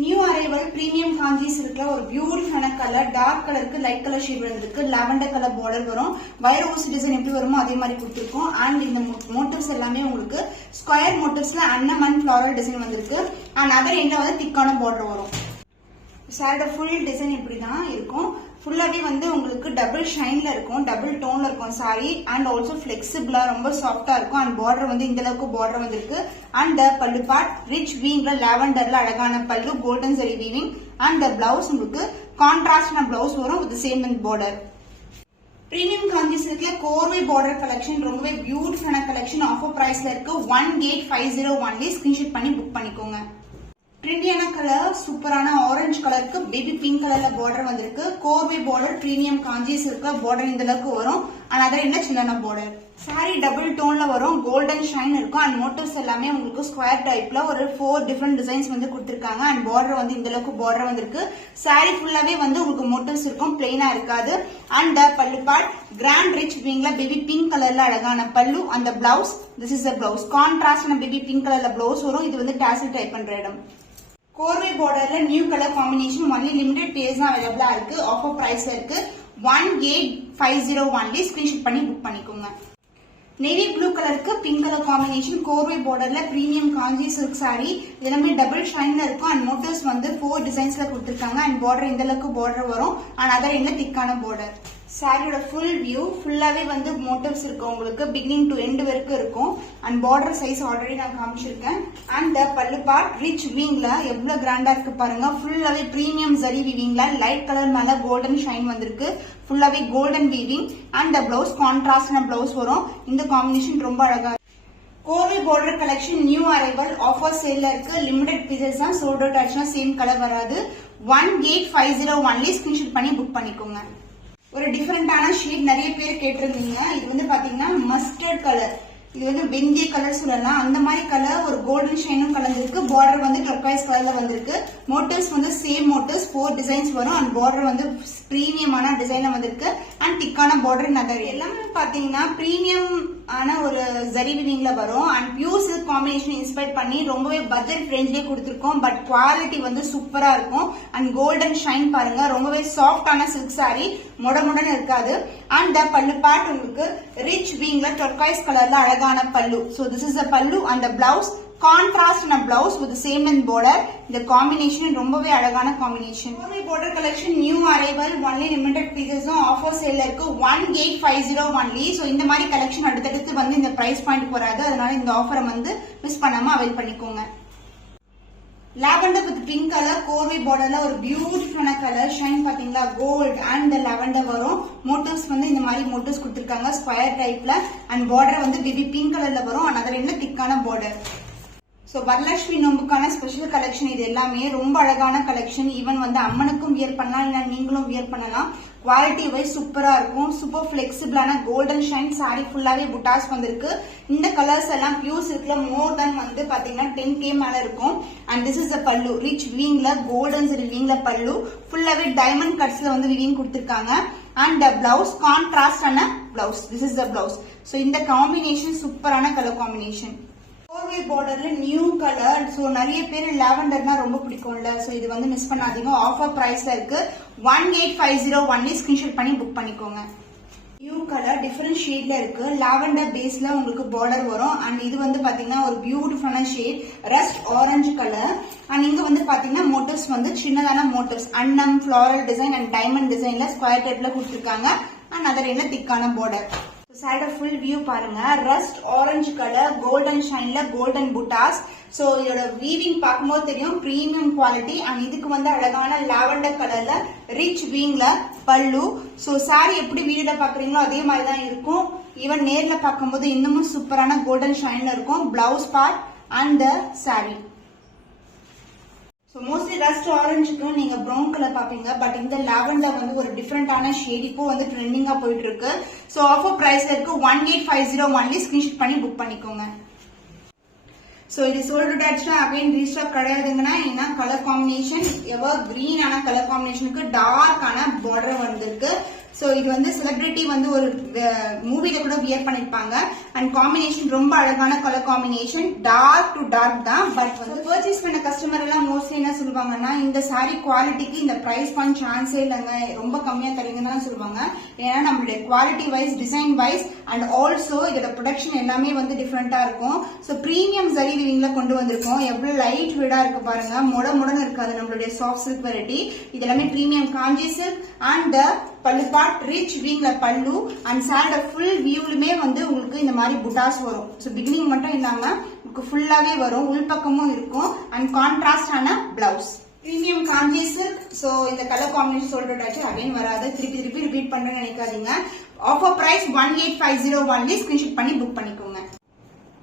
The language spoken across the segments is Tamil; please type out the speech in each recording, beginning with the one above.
நியூ அரைவல் பிரீமியம் காஞ்சிஸ் இருக்கிற ஒரு பியூட்டிஃபுல்லான கலர், டார்க் கலருக்கு லைட் கலர் ஷேட் வந்திருக்கு. லாவெண்டர் கலர் பார்டர் வரும். வைர ஊசி டிசைன் எப்படி வருமோ அதே மாதிரி கொடுத்துருக்கோம். அண்ட் இந்த மோட்டிவ்ஸ் எல்லாமே உங்களுக்கு ஸ்கொயர் மோட்டிவ்ஸ்ல அன்னம் அண்ட் ஃபிளாரல் டிசைன் வந்திருக்கு. அண்ட் அதர் எண்ட்ல வந்து திக்கான பார்டர் வரும். சாரோட ஃபுல் டிசைன் இப்படிதான் இருக்கும். ஃபுல்லாவே வந்து உங்களுக்கு டபுள் ஷைன்ல இருக்கும், டபுள் டோன்ல இருக்கும் சாரி. அண்ட் ஆல்சோ பிளெக்சிபிளா ரொம்ப சாஃப்டா இருக்கும். அண்ட் பார்டர் வந்து இந்த அளவுக்கு பார்டர் வந்திருக்கு. அண்ட் பல்லு பார்ட் ரிச் வீவிங்ல லாவெண்டர்ல அழகான பல்லு, golden zari weaving. And blouse உங்களுக்கு கான்ட்ராஸ்டான பிளவுஸ் வரும் with same with border. Premium Kanchis இருக்குல்ல கோர்வை பார்டர் கலெக்ஷன் ரொம்பவே பியூட்டிஃபுல்லான கலெக்ஷன். ஆஃபர் பிரைஸ்ல இருக்கு. 18501 ஸ்கிரீன்ஷாட் பண்ணி புக் பண்ணிக்கோங்க. ட்ரெண்டியான கலர், சூப்பரான ஆரஞ்சு கலருக்கு பேபி பிங்க் கலர்ல பார்டர் வந்திருக்கு. கோர்வை பார்டர் பிரீமியம் காஞ்சிஸ் இருக்க பார்டர் இந்த அளவுக்கு வரும். அண்ட் அதர் என்ன சின்ன பார்டர். சாரி டபுள் டோன்ல வரும், கோல்டன் ஷைன் இருக்கும். அண்ட் மோட்டிவ்ஸ் எல்லாமே உங்களுக்கு ஸ்கொயர் டைப்ல ஒரு 4 டிஃபரெண்ட் டிசைன்ஸ் வந்து கொடுத்திருக்காங்க. அண்ட் பார்டர் வந்து இந்த அளவுக்கு பார்டர் வந்திருக்கு. சாரி ஃபுல்லாவே வந்து உங்களுக்கு மோட்டிவ்ஸ் இருக்கும், பிளெயினா இருக்காது. அண்ட் பல்லு பார்ட் கிராண்ட் ரிச் வீங்ல பேபி பிங்க் கலர்ல அழகான பல்லு. அந்த blouse this is the blouse கான்ட்ராஸ்டான பேபி பிங்க் கலர்ல பிளவுஸ் வரும். இது வந்து டாசல் டைப் பண்ற இடம். கோர்வை பார்டர்ல new colour combination only limited piece தான் அவைலபிளா இருக்கு. ஆஃபர் பிரைஸ்ல இருக்கு. 18501 ஸ்கிரீன்ஷாட் பண்ணி புக் பண்ணிக்கோங்க. நேவி ப்ளூ கலருக்கு பிங்க் கலர் காம்பினேஷன் கோர்வை பார்டர்ல பிரீமியம் காஞ்சி சில்க் சாரி. எல்லாமே டபுள் ஷைன்ல இருக்கும். அண்ட் மோட்டிவ்ஸ் வந்து 4 டிசைன்ஸ்ல கொடுத்திருக்காங்க. அண்ட் பார்டர் இந்த அளவுக்கு பார்டர் வரும். அண்ட் அதர் என்ன திக்கான பார்டர். சாரியோட ஃபுல் வியூ ஃபுல்லாவே வந்து மோட்டிவ்ஸ் இருக்கு உங்களுக்கு, பிகினிங் டு எண்ட் வரைக்கும் இருக்கும். அண்ட் பார்டர் சைஸ் ஆல்ரெடி நான் காமிச்சிருக்கேன். அண்ட் பல்லு பார்ட் ரிச் வீங்ல எவ்வளவு கிராண்டா இருக்கு பாருங்க. ஃபுல்லாவே பிரீமியம் ஜரி வீவிங்ல லைட் கலர் மேல கோல்டன் ஷைன் வந்திருக்கு. ஃபுல்லாவே கோல்டன் வீவிங். அண்ட் பிளவுஸ் கான்ட்ராஸ்டான பிளவுஸ் வரும். இந்த காம்பினேஷன் ரொம்ப அழகா. கோர்வை border collection new arrival offer சேல்ல இருக்கு. லிமிடெட் பீசஸ் தான், சோல்ட் அவுட் ஆச்சுன்னா சேம் கலர் வராது. 18501 ஸ்கிரீன்ஷாட் பண்ணி புக் பண்ணிக்கோங்க. ஒரு டிஃபரெண்டான ஷேட் நிறைய பேர் கேட்டிருந்தீங்க. இது வந்து பாத்தீங்கன்னா மஸ்டர்ட் கலர். இது வந்து வெந்திய கலர் சொல்லலாம். அந்த மாதிரி கலர் ஒரு கோல்டன் ஷைனும் கலந்துருக்கு. பார்டர் வந்து டர்காய்ஸ் கலர்ல வந்திருக்கு. மோட்டிவ்ஸ் வந்து சேம் மோட்டிவ்ஸ் 4 டிசைன்ஸ் வரும். அண்ட் பார்டர் வந்து பிரீமியமான டிசைன்ல வந்திருக்கு. அண்ட் திக்கான பார்டர் நகர் எல்லாமே பாத்தீங்கன்னா பிரீமியம் ஆன ஒரு ஜரி வீவிங்ல வரும். And pure silk combination inspire பண்ணி ரொம்பவே பட்ஜெட் ரேஞ்ச்லயே கொடுத்திருக்கோம். பட் குவாலிட்டி வந்து சூப்பரா இருக்கும். அண்ட் கோல்டன் ஷைன் பாருங்க, ரொம்பவே சாஃப்டான சில்க் சாரி, முடமுடன் இருக்காது. அண்ட் பல்லு பார்ட் உங்களுக்கு ரிச் வீங்ல டர்காய்ஸ் கலர்ல அழகான பல்லு. So this is the pallu and the blouse contrast and a blouse with the same in border. இந்த காம்பினேஷன் ரொம்பவே அழகான காம்பினேஷன். கோர்வை border collection new arrival only limited pieces தான் ஆஃபர் சேல்ல இருக்கு. 18501 சோ இந்த மாதிரி கலெக்ஷன் அடுத்தடுத்து வந்து இந்த பிரைஸ் பாயிண்ட் வராது. அதனால இந்த ஆஃபரை வந்து மிஸ் பண்ணாம அவைல் பண்ணிக்கோங்க. லாவெண்டர் வித் பிங்க் கலர் கோர்வை பார்டர்ல ஒரு பியூட்டிஃபுல்லான கலர் ஷைன் பாத்தீங்களா, கோல்ட் அண்ட் லாவெண்டர் வரும். மோட்டிவ்ஸ் வந்து இந்த மாதிரி மோட்டிவ்ஸ் கொடுத்திருக்காங்க ஸ்கொயர் டைப்ல. அண்ட் பார்டர் வந்து பேபி பிங்க் கலர்ல வரும். அண்ட் அதுல என்ன திக்கான பார்டர். சோ வரலட்சுமி நோம்புக்கான ஸ்பெஷல் கலெக்ஷன் இது எல்லாமே ரொம்ப அழகான கலெக்ஷன். ஈவன் வந்து அம்மனுக்கும் வியர் பண்ணலாம், இல்ல நீங்களும் வியர் பண்ணலாம். குவாலிட்டி வைஸ் சூப்பரா இருக்கும். சூப்பர் பிளெக்சிபிளான கோல்டன் ஷைன் சாரி ஃபுல்லாவே புட்டாஸ் வந்திருக்கு. இந்த கலர்ஸ் எல்லாம் பியூர் சில்க்ல மோர் தென் வந்து பாத்தீங்கன்னா 10K மேல இருக்கும். அண்ட் திஸ் இஸ் அ பல்லு ரிச் வீங்ல கோல்டன் சரி வீங்ல பல்லு. ஃபுல்லாவே டைமண்ட் கட்ஸ்ல வந்து வீவிங் கொடுத்திருக்காங்க. அண்ட் பிளவுஸ் கான்ட்ராஸ்டான blouse. This is the blouse. So இந்த காம்பினேஷன் சூப்பரான கலர் காம்பினேஷன். கோர்வை பார்டர்ல நியூ கலர். சோ நிறைய பேர் லாவெண்டர்னா ரொம்ப பிடிக்கும்ல. சோ இது வந்து மிஸ் பண்ணாதீங்க. ஆஃபர் பிரைஸ்ல இருக்கு. 18501 ஸ்கிரீன்ஷாட் பண்ணி புக் பண்ணிக்கோங்க. நியூ கலர் டிஃபரெண்ட் ஷேட்ல இருக்கு. லாவெண்டர் பேஸ்ல உங்களுக்கு பார்டர் வரும். அண்ட் இது வந்து பாத்தீங்கன்னா ஒரு பியூட்டிஃபுல்லான shade rust orange colour. And இங்க வந்து பாத்தீங்கன்னா மோட்டிவ்ஸ் வந்து சின்னதான மோட்டிவ்ஸ் அன்னம் ஃபிளாரல் டிசைன் அண்ட் டைமண்ட் டிசைன்ல ஸ்கொயர் டைப்ல கொடுத்திருக்காங்க. அண்ட் அதர் என்ன திக்கான பார்டர். சாரியோட ஃபுல் வியூ பாருங்க. ரஸ்ட் ஆரஞ்சு கலர் கோல்டன் ஷைன்ல கோல்டன் புட்டாஸ். சோ இதோட வீவிங் பார்க்கும்போது தெரியும் பிரீமியம் குவாலிட்டி. அண்ட் இதுக்கு வந்து அழகான லாவெண்டர் கலர்ல ரிச் வீங்ல பல்லு. சோ சாரி எப்படி வீடியோல பாக்குறீங்களோ அதே மாதிரி தான் இருக்கும். ஈவன் நேர்ல பார்க்கும்போது இன்னமும் சூப்பரான கோல்டன் ஷைன்ல இருக்கும். Blouse part and sorry. So mostly rust orange-க்கு நீங்க brown கலர் பாப்பீங்க. பட் இந்த லாவெண்டர் வந்து ஒரு டிஃபரெண்டான ஷேட் இப்போ வந்து ட்ரெண்டிங்கா போயிட்டு இருக்கு. சோ ஆஃபர் பிரைஸ்ல இருக்கு. 18501 ஸ்கிரீன்ஷாட் பண்ணி புக் பண்ணிக்கோங்க. சோ இது சோல்ட் அவுட் ஆச்சுன்னா அகைன் ரீஸ்டாக் கிடையாதுங்கன்னா ஏன்னா கலர் காம்பினேஷன் எவர் கிரீன் ஆன கலர் காம்பினேஷனுக்கு டார்க் ஆன பார்டர் வந்திருக்கு. சோ இது வந்து செலிபிரிட்டி வந்து ஒரு மூவில கூட வியர் பண்ணிருப்பாங்க. அண்ட் காம்பினேஷன் ரொம்ப அழகான colour combination, dark to dark தான். பட் வந்து பர்ச்சேஸ் பண்ண கஸ்டமர் எல்லாம் மோஸ்ட்லி என்ன சொல்லுவாங்கன்னா, இந்த சாரி குவாலிட்டிக்கு இந்த பிரைஸ் பண்ண சான்ஸே இல்லைங்க, ரொம்ப கம்மியா தரீங்கன்னு தான் சொல்லுவாங்க. ஏன்னா நம்மளுடைய quality wise, design wise and also இதோட ப்ரொடக்ஷன் எல்லாமே வந்து டிஃப்ரெண்டா இருக்கும். சோ பிரீமியம் ஜரி வீவிங்ல கொண்டு வந்திருக்கோம். எவ்வளவு லைட் வெயிட்டா இருக்கு பாருங்க, முடன்னு இருக்காது நம்மளுடைய சாஃப்ட் சில்க் வெரைட்டி. இது எல்லாமே பிரீமியம் காஞ்சி சில்க் அண்ட் பல்லு பார்ட் ரிச் வீங்ல பல்லு அண்ட் சாரியோட ஃபுல் வியூலுமே வந்து உங்களுக்கு இந்த மாதிரி புட்டாஸ் வரும். ஸோ பிகினிங் மட்டும் இல்லாம உங்களுக்கு ஃபுல்லாவே வரும், உள்பக்கமும் இருக்கும். அண்ட் கான்ட்ராஸ்டான blouse premium Kanchi silk. So இந்த கலர் காம்பினேஷன் சொல்லிட்டாச்சு, அகைன் வராது, திருப்பி ரிப்பீட் பண்றேன்னு நினைக்காதீங்க. ஆஃபர் பிரைஸ் 18501 ஸ்கிரீன்ஷாட் பண்ணி புக் பண்ணிக்கோங்க.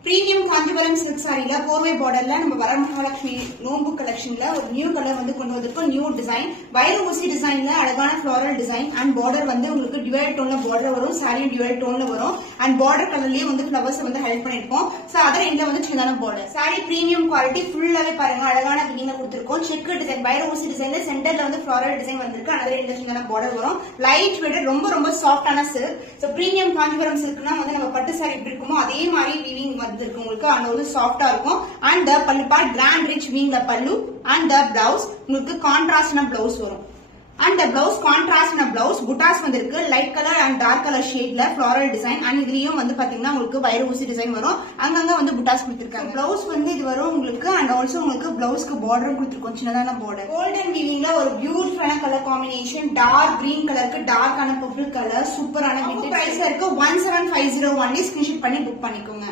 பிரீமியம் காஞ்சிபுரம் சில்க் சாரியில கோர்வை பார்டர்ல நம்ம வரமகாலட்சுமி நோம்பு கலெக்ஷன்ல ஒரு நியூ கலர் வந்து கொண்டு வந்திருக்கோம். நியூ டிசைன் வைர ஊசி டிசைன்ல அழகான ஃபிளாரல் டிசைன் அண்ட் பார்டர் வந்து உங்களுக்கு டியூயல் டோன்ல பார்டர் வரும், சாரியும் டியூயல் டோன்ல வரும். அண்ட் பார்டர் கலர்லயே வந்து ஃபிளவர்ஸ் வந்து ஹைலைட் பண்ணிருக்கோம். சோ அதர் எண்ட்ல வந்து சின்னதான பார்டர். சாரி பிரீமியம் குவாலிட்டி, ஃபுல்லாவே பாருங்க அழகான பிகினிங்ல கொடுத்திருக்கோம். செக் டிசைன் வைர ஊசி டிசைன்ல சென்டர்ல வந்து ஃபிளாரல் டிசைன் வந்திருக்கு. அதர் எண்ட்ல சின்னதான பார்டர் வரும். லைட் வெயிட், ரொம்ப சாஃப்டான சில்க். சோ பிரீமியம் காஞ்சிபுரம் சில்க்னா வந்து நம்ம பட்டு சாரி எப்படி இருக்குமோ அதே மாதிரி வீவிங் வந்திருக்கு உங்களுக்கு. அந்த ஒரு சாஃப்டா இருக்கும். And the pallu part grand rich வீங்ல பல்லு அண்ட் த பிளவுஸ் உங்களுக்கு கான்ட்ராஸ்டான பிளவுஸ் வரும். அண்ட் த பிளவுஸ் கான்ட்ராஸ்டான பிளவுஸ் புட்டாஸ் வந்திருக்கு. Light colour and dark colour ஷேட்ல ஃபிளாரல் டிசைன் அண்ட் இதுலயும் வந்து பாத்தீங்கன்னா உங்களுக்கு வைர ஊசி டிசைன் வரும். அங்கங்க வந்து புட்டாஸ் கொடுத்திருக்காங்க. பிளவுஸ் வந்து இது வரும் உங்களுக்கு. அண்ட் ஆல்சோ உங்களுக்கு பிளவுஸ்க்கு பார்டர் கொடுத்திருக்கோம், சின்னதான பார்டர். கோல்டன் வீவிங்ல ஒரு பியூட்டிஃபுல்லான கலர் காம்பினேஷன், டார்க் கிரீன் கலருக்கு டார்க்கான பர்பிள் கலர், சூப்பரான பிரைஸ் இருக்கு. 17501 ஸ்கிரீன்ஷாட் பண்ணி புக் பண்ணிக்கோங்க.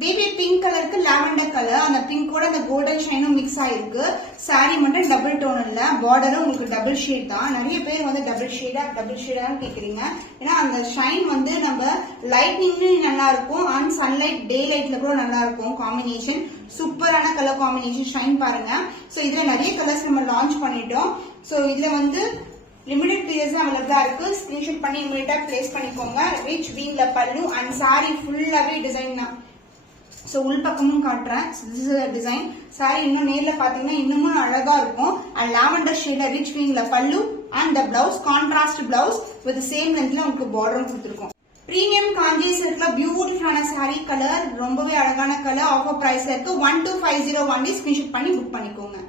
பேபி பிங்க் கலருக்கு லாவெண்டர் கலர், அந்த பிங்கோட அந்த கோல்டன் ஷைனும் மிக்ஸ் ஆயிருக்கு. சாரி மட்டும் டபுள் டோன் இல்ல, பார்டரும் உங்களுக்கு டபுள் ஷேட் தான். நிறைய பேர் வந்து டபுள் ஷேடா கேக்குறீங்க. ஏன்னா அந்த ஷைன் வந்து நம்ம லைட்னிங்லயும் நல்லா இருக்கும் அண்ட் சன்லைட் டே லைட்ல கூட நல்லா இருக்கும். காம்பினேஷன் சூப்பரான கலர் காம்பினேஷன், ஷைன் பாருங்க. சோ இதுல நிறைய கலர்ஸ் நம்ம லான்ச் பண்ணிட்டோம். சோ இதுல வந்து லிமிடெட் பீரியட்ஸ் அவைலபிளா இருக்கு. ஸ்கிரீன்ஷாட் பண்ணி இமிடியேட்டா பிளேஸ் பண்ணிக்கோங்க. ரிச் வீங்ல பல்லு அண்ட் சாரி ஃபுல்லாவே டிசைன் தான். சோ உள்பக்கமும் காட்டுறேன். டிசைன் சாரி இன்னும் நேர்ல பாத்தீங்கன்னா இன்னமும் அழகா இருக்கும். அண்ட் லாவெண்டர் ஷேட்ல ரிச் வீங்ல pallu and the blouse contrast blouse with same லென்த்ல உங்களுக்கு பார்டரும் கொடுத்திருக்கோம். பிரீமியம் காஞ்சி சில்க்ல பியூட்டிஃபுல்லான சாரி கலர், ரொம்பவே அழகான கலர். ஆஃபர் பிரைஸ்ல இருக்கு. 12501 ஸ்கிரீன்ஷாட் பண்ணி புக் பண்ணிக்கோங்க.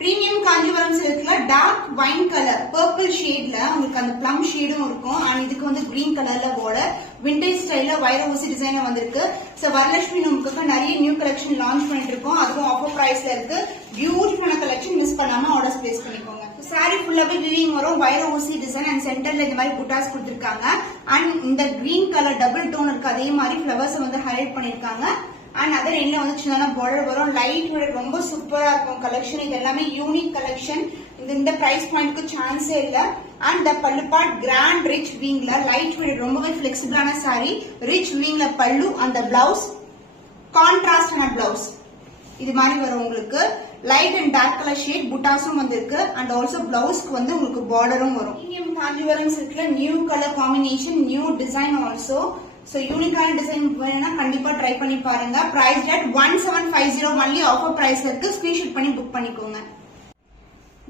பிரீமியம் காஞ்சிபுரம் சில்க்ல டார்க் வைன் கலர் பர்பிள் ஷேட்ல உங்களுக்கு அந்த பிளம் ஷேடும் இருக்கும். அண்ட் இதுக்கு வந்து கிரீன் கலர்ல பார்டர், விண்டேஜ் ஸ்டைல்ல வைர ஊசி டிசைன் வந்திருக்கு. சோ வரலட்சுமி நோம்புக்கு நிறைய நியூ கலெக்ஷன் லான்ச் பண்ணிட்டு இருக்கோம். அதுவும் ஆஃபர் பிரைஸ்ல இருக்கு. பியூட்டிஃபுல்லான கலெக்ஷன், மிஸ் பண்ணாம ஆர்டர்ஸ் பிளேஸ் பண்ணிக்கோங்க. சாரி ஃபுல்லாவே விவிங் வரும், வைர ஊசி டிசைன் அண்ட் சென்டர்ல இந்த மாதிரி புட்டாஸ் கொடுத்திருக்காங்க. அண்ட் இந்த கிரீன் கலர் டபுள் டோன் இருக்கு, அதே மாதிரி ஃபிளவர்ஸ் வந்து ஹைலைட் பண்ணிருக்காங்க. அண்ட் அதர் எண்ட்ல வந்து சின்ன பார்டர் வரும். லைட் ரொம்ப சூப்பரா இருக்கும் கலெக்ஷன். இது எல்லாமே யூனிக் கலெக்ஷன். இந்த பிரைஸ் பாயிண்ட்க்கு சான்ஸே இல்ல. And the pallu part grand rich வீங்ல லைட் வெயிட், ரொம்பவே பிளெக்சிபிளான சாரி. ரிச் வீங்ல பல்லு அந்த பிளவுஸ் கான்ட்ராஸ்டான பிளவுஸ் இது மாதிரி வரும் உங்களுக்கு. Light and dark colour shade புட்டாஸும் வந்திருக்கு. அண்ட் ஆல்சோ பிளவுஸ்க்கு வந்து உங்களுக்கு பார்டரும் வரும். பிரீமியம் காஞ்சிபுரம் சில்க்ல new colour combination, new design also. So யூனிக்கான டிசைன் வேணும்னா கண்டிப்பா ட்ரை பண்ணி பாருங்க. பிரைஸ் ரேட் 17501 ஆஃபர் பிரைஸ் இருக்கு. ஸ்கிரீன்ஷாட் பண்ணி புக் பண்ணிக்கோங்க.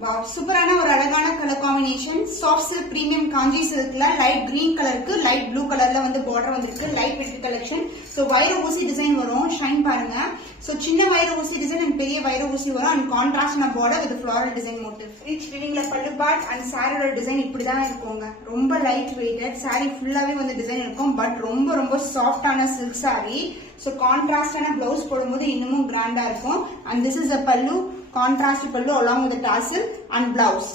வாவ், சூப்பரான ஒரு அழகான colour combination. Soft silk premium Kanchi சில்க்ல லைட் கிரீன் கலருக்கு லைட் ப்ளூ கலர்ல வந்து பார்டர் வந்திருக்கு. Light weight collection. சோ வைர ஊசி டிசைன் வரும், ஷைன் பாருங்க. சோ சின்ன வைர ஊசி டிசைன் அண்ட் பெரிய வைர ஊசி வரும். அண்ட் கான்ட்ராஸ்டான border with floral design motif. Rich வீவிங்ல பல்லு பார்ட் அண்ட் சாரியோட டிசைன் இப்படிதான் இருக்குங்க. ரொம்ப லைட் வெயிட்டட் சாரி, ஃபுல்லாவே வந்து டிசைன் இருக்கும். பட் ரொம்ப சாஃப்டான சில்க் சாரி. சோ கான்ட்ராஸ்டான பிளவுஸ் போடும்போது இன்னமும் கிராண்டா இருக்கும். அண்ட் திஸ் இஸ் அ பல்லு, கான்ட்ராஸ்ட் பல்லு along with the tassel and blouse.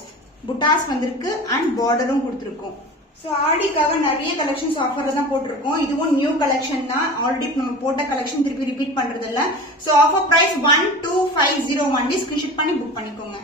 புட்டாஸ் வந்திருக்கு அண்ட் பார்டரும் கொடுத்திருக்கோம். சோ ஆடிக்காக நிறைய கலெக்ஷன்ஸ் ஆஃபர்ல தான் போட்டிருக்கோம். இதுவும் நியூ கலெக்ஷன் தான். ஆல்ரெடி நம்ம போட்ட கலெக்ஷன் திருப்பி ரிப்பீட் பண்றது இல்ல. சோ ஆஃபர் பிரைஸ் 12501 ஸ்கிரீன்ஷாட் பண்ணி புக் பண்ணிக்கோங்க.